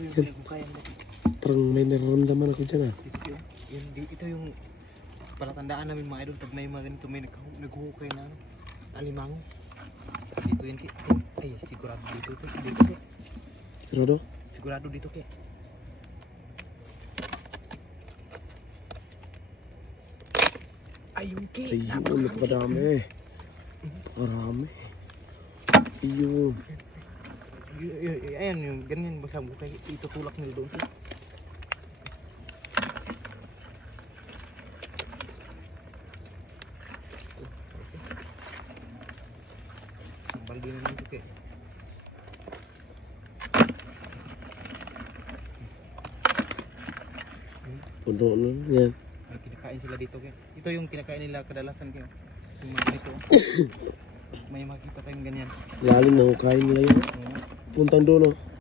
yung pinagbukayan mo. Parang may nararamdaman ako dyan ah. Ito yung palatandaan namin mga idol pag may mga ganito may naghuhukay na alimango. Dito yun kaya. Ay, sigurado dito kaya. Sigurado? Sigurado dito kaya. Ayun kaya. Ayun, napakadami. Marami. Ayun. Ayan yung ganyan basta bukay itutulak nila doon kaya. Baldi naman ito kaya. Puno na yan. Kinakain sila dito kaya. Ito yung kinakain nila kadalasan kaya. Yung mga ganito. May makita tayong ganyan. Lalim na hukayin nila yun. Puntang doon oh.